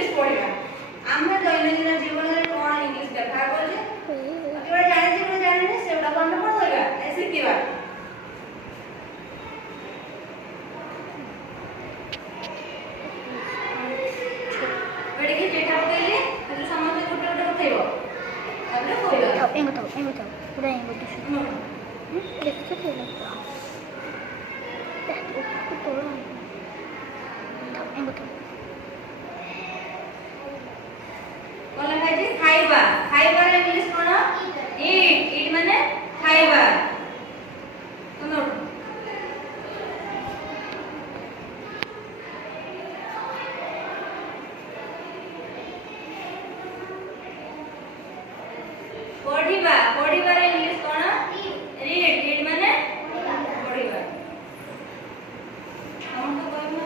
English पढ़िबा आमे दैनंदिन जीवन रे कोन इंग्लिश व्यवहार करजे केवल जाने सेउडा कोन कोन होइबा ए सिखिबा बेडी के जेठा पकेले तो समझे गुटे गुटे उठेबो ताबले कोइबा एंगो तो पूरा एंगो दिस लेके के लगता तो पूरा एंगो तो बोला भाई जी खाइबा खाइबा रे इंग्लिश कोन ईट माने खाइबा सुनो पढ़िबा पढ़िबा रे इंग्लिश कोन रीड माने पढ़िबा हम तो कहबो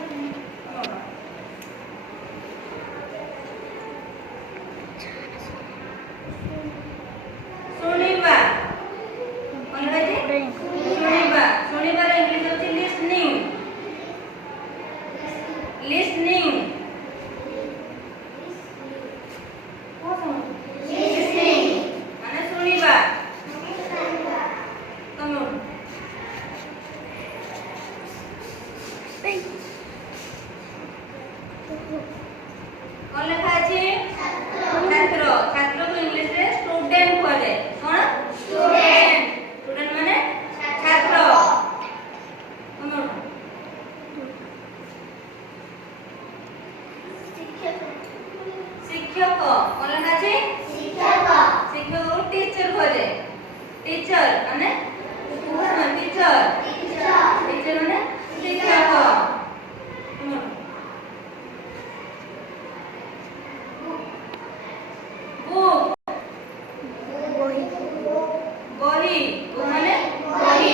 सुनिबा कोन भाई जी सुनिबा रे इंग्लिश होची लिसनिंग कौन लिखा अछि छात्र छात्र को इंग्लिश रे स्टूडेंट कहले कोन स्टूडेंट माने छात्र कोन शिक्षक कौन लिखा अछि शिक्षक को टीचर कहले टीचर माने टीचर माने शिक्षक बही माने बही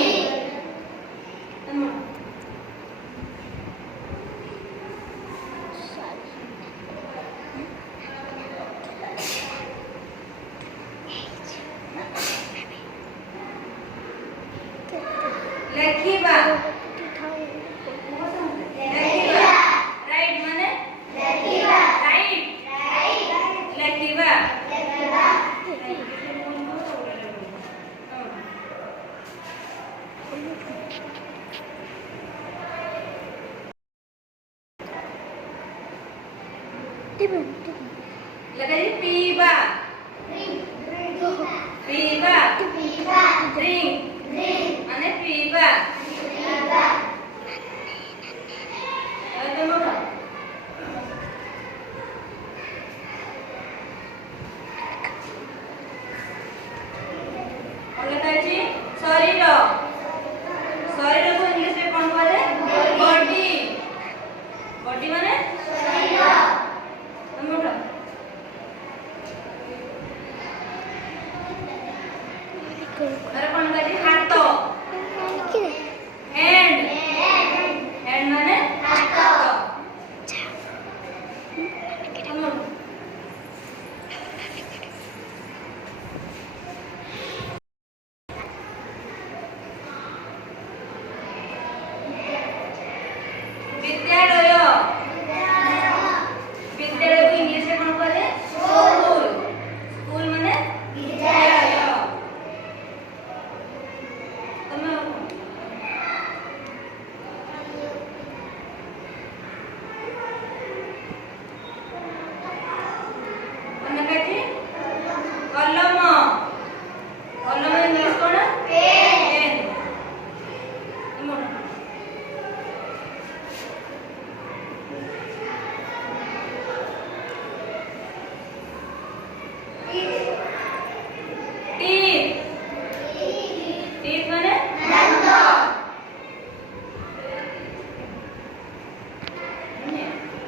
लेखिबा राइट माने लेखिबा राइट लेखिबा लगा जी पीबा ड्रिंक माने पीबा और लगा जी शरीर शरीर को इंग्लिश में कौन कहले बॉडी बॉडी माने शरीर तमोटा अरे